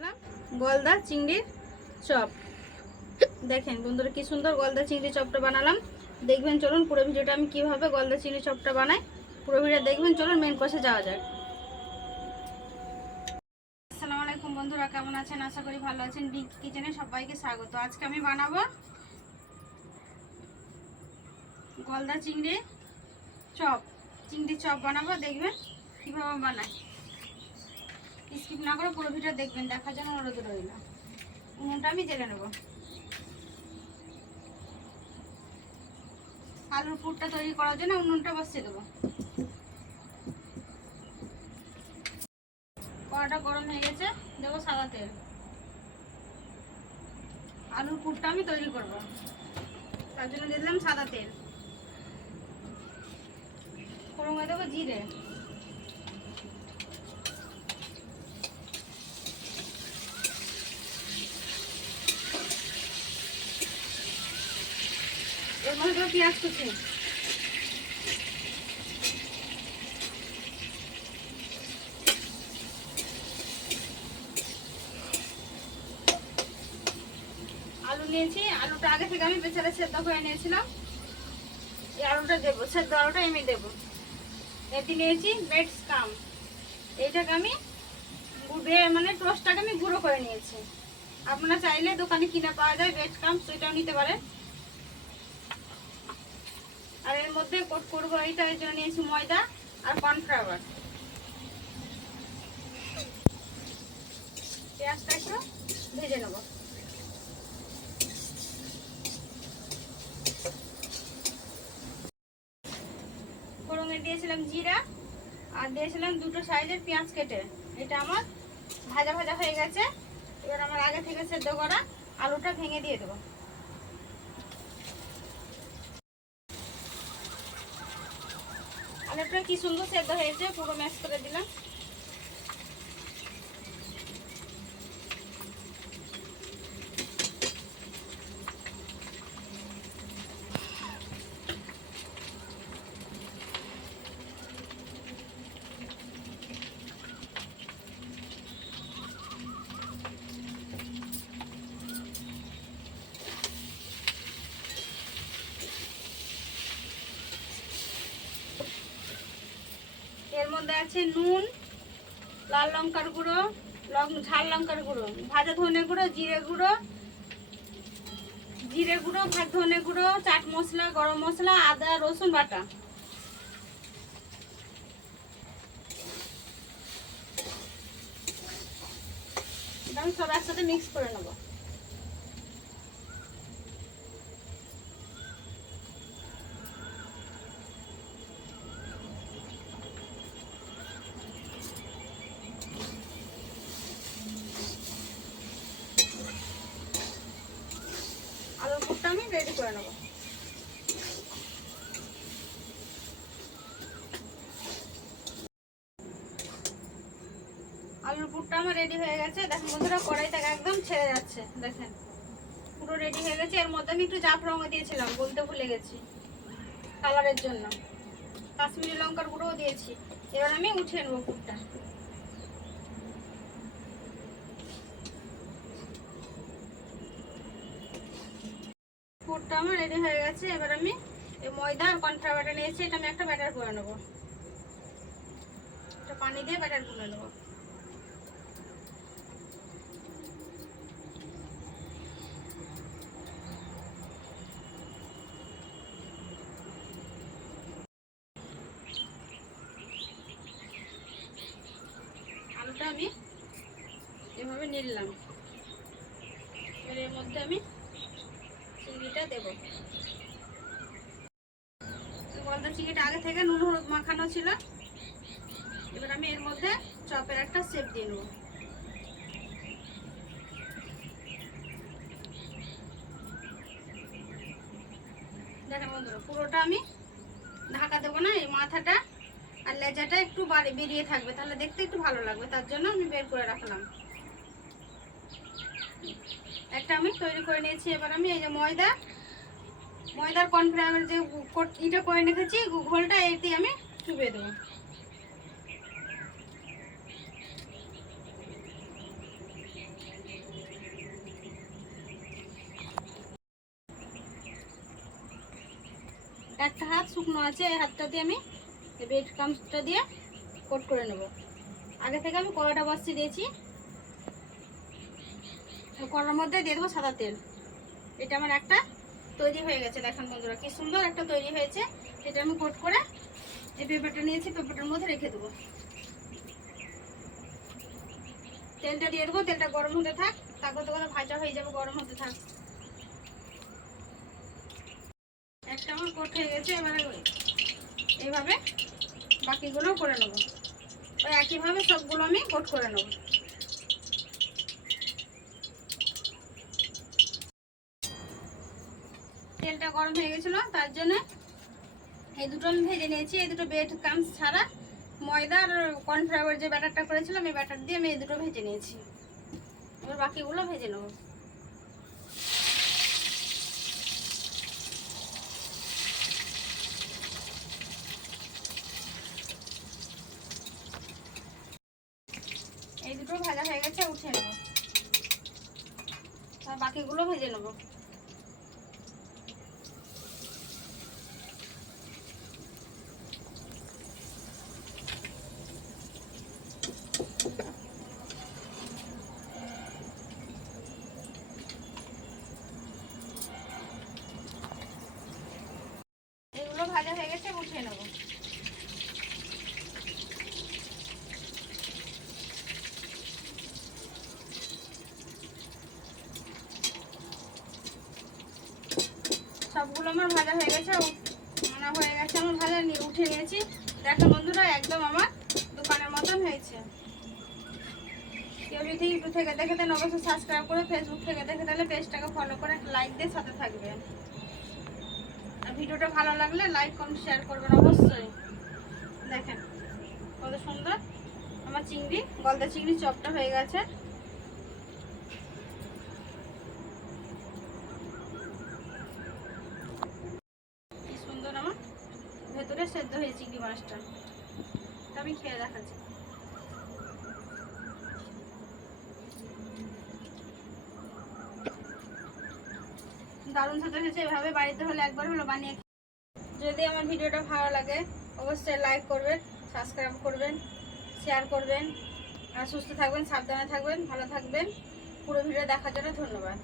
বানালাম গলদা চিংড়ির চপ। দেখেন বন্ধুরা কি সুন্দর গলদা চিংড়ি চপটা বানালাম। দেখবেন চলুন পুরো ভিডিওটা আমি কিভাবে গলদা চিংড়ি চপটা বানাই পুরো ভিডিও দেখবেন। চলুন মেন কোর্সে যাওয়া যাক। আসসালামু আলাইকুম বন্ধুরা, কেমন আছেন? আশা করি ভালো আছেন। ডিক কিচেনে সবাইকে স্বাগত। আজকে আমি বানাবো গলদা চিংড়ি চপ। চিংড়ি চপ বানাবো, দেখবেন কিভাবে বানাই। স্কিপ না করে পুরো ভিডিও দেখবেন, দেখার জন্য অনুরোধ রইল। উনুনটা আমি জেলে নেব। আলুর পুরটা তৈরি করার জন্য উনুনটা বসিয়ে দেবো। কড়াটা গরম হয়ে গেছে, দেবো সাদা তেল। আলুর পুরটা আমি তৈরি করব, তার জন্য দিলাম সাদা তেল। ফোড়নে দেবো জিরে, এর মধ্যে দেবো পেঁয়াজ কুচি, আলু নিয়েছি। আলুটা আগে থেকে আমি প্রেসারে সেদ্ধ করে নিয়েছিলাম। এই আলুটা দেবো, সেদ্ধ আলুটা আমি দেবো। এটি নিয়েছি বেড স্কাম, এইটাকে আমি মানে টোস্টটাকে আমি গুঁড়ো করে নিয়েছি। আপনারা চাইলে দোকানে কিনে পাওয়া যায় বেড স্কাম, সেটাও নিতে পারেন। আর এর মধ্যে কোট করবো এইটা, এর জন্য নিয়েছি ময়দা আর কর্নফ্লাওয়ার। পেঁয়াজটা একটু ভেজে নেব। ফোড়নে দিয়েছিলাম জিরা আর দিয়েছিলাম দুটো সাইজের পেঁয়াজ কেটে। এটা আমার ভাজা ভাজা হয়ে গেছে। এবার আমার আগে থেকে সেদ্ধ করা আলুটা ভেঙে দিয়ে দেবো। আলুটা কি সুন্দর সেদ্ধ হয়েছে, পুরো ম্যাশ করে দিলাম। এর মধ্যে আছে নুন, লাল লঙ্কার গুঁড়ো, ঝাল লঙ্কার গুঁড়ো, ভাজা ধনে গুঁড়ো, জিরে গুঁড়ো, ধনে গুঁড়ো, চাট মশলা, গরম মশলা, আদা রসুন বাটা। আমি সব একসাথে মিক্স করে নেবো। আলুর পুরটা আমি রেডি করে নেবো। আলুর পুরটা আমার রেডি হয়ে গেছে। দেখেন বন্ধুরা, কড়াই থেকে একদম ছেড়ে যাচ্ছে। দেখেন পুরো রেডি হয়ে গেছে। এর মধ্যে আমি একটু জাফরান দিয়েছিলাম, বলতে ভুলে গেছি, কালারের জন্য। কাশ্মীরি লঙ্কার গুঁড়োও দিয়েছি। এবার আমি উঠিয়ে নেবো পুরটা। পুরটা আমার রেডি হয়ে গেছে। এবার আমি এই ময়দা আর কর্নফ্লাওয়ারটা নিয়েছি, এটা আমি একটা ব্যাটার করে নেবো। এটা পানি দিয়ে ব্যাটার করে নেবো। আলুটা আমি এভাবে নিলাম। এর মধ্যে আমি চিংড়িটা দেবো। গলদা চিংড়িটা আগে থেকে নুন হলুদ মাখানো ছিল। এবার আমি এর মধ্যে চপের একটা শেপ দিয়ে নেব। দেখেন বন্ধুরা, পুরোটা আমি ঢাকা দেবো না। এই মাথাটা আর লেজাটা একটু বেরিয়ে থাকবে, তাহলে দেখতে একটু ভালো লাগবে। তার জন্য আমি বের করে রাখলাম। একটা আমি তৈরি করে নিয়েছি। এবার আমি এই যে ময়দার কর্নফ্লাওয়ার যে ইটা করে রেখেছি, ঘোলটা এটি আমি চুবিয়ে দেবো। একটা হাত শুকনো আছে, এই হাতটা দিয়ে আমি এই ব্রেড ক্রাম্বসটা দিয়ে কোট করে নেব। আগে থেকে আমি কড়াটা বসিয়ে দিয়েছি, কড়ার মধ্যে দিয়ে দেবো সাদা তেল। এটা আমার একটা তৈরি হয়ে গেছে, দেখেন বন্ধুরা কি সুন্দর একটা তৈরি হয়েছে। এটা আমি কোট করে এই পেপারটা নিয়েছি, পেপারটার মধ্যে রেখে দেবো। তেলটা দিয়ে দেবো, তেলটা গরম হতে থাক, তারপর তো ভাজা হয়ে যাবে, গরম হতে থাক। একটা আমার কোট হয়ে গেছে, এবারে এইভাবে বাকিগুলো করে নেবো। ওই একইভাবে সবগুলো আমি কোট করে নেব। তেলটা গরম হয়ে গেছিলো, তার জন্য এই দুটো আমি ভেজে নিয়েছি। এই দুটো ব্রেড ক্রাম্বস ছাড়া ময়দা আর কর্নফ্লাওয়ার যে ব্যাটারটা করেছিলাম, এই ব্যাটার দিয়ে আমি এই দুটো ভেজে নিয়েছি। এবার বাকিগুলো ভেজে নেব। এই দুটো ভাজা হয়ে গেছে, উঠে নেব। বাকিগুলো ভেজে নেব। এগুলো ভাজা হয়ে গেছে, উঠিয়ে নেব। সবগুলো আমার ভাজা হয়ে গেছে, আমার ভাজা নিয়ে উঠে নিয়েছি। দেখো বন্ধুরা, একদম আমার দোকানের মতন হয়েছে। কেউ যদি ইউটিউব থেকে দেখে দেন অবশ্যই সাবস্ক্রাইব করে, ফেসবুক থেকে দেখে তাহলে পেজটাকে ফলো করে লাইক দিয়ে সাথে থাকবেন। আর ভিডিওটা ভালো লাগলে লাইক কমেন্ট শেয়ার করবেন অবশ্যই। দেখেন কত সুন্দর আমার চিংড়ি, গলদা চিংড়ি চপটা হয়ে গেছে। কি সুন্দর আমার ভেতরে সেদ্ধ হয়েছে চিংড়ি মাছটা। আমি খেয়ে দেখাচ্ছি। দারুণ সাথে হয়েছে। এভাবে বাড়িতে হলে একবার হলো বানিয়ে। যদি আমার ভিডিওটা ভালো লাগে অবশ্যই লাইক করবেন, সাবস্ক্রাইব করবেন, শেয়ার করবেন। আর সুস্থ থাকবেন, সাবধানে থাকবেন, ভালো থাকবেন। পুরো ভিডিও দেখার জন্য ধন্যবাদ।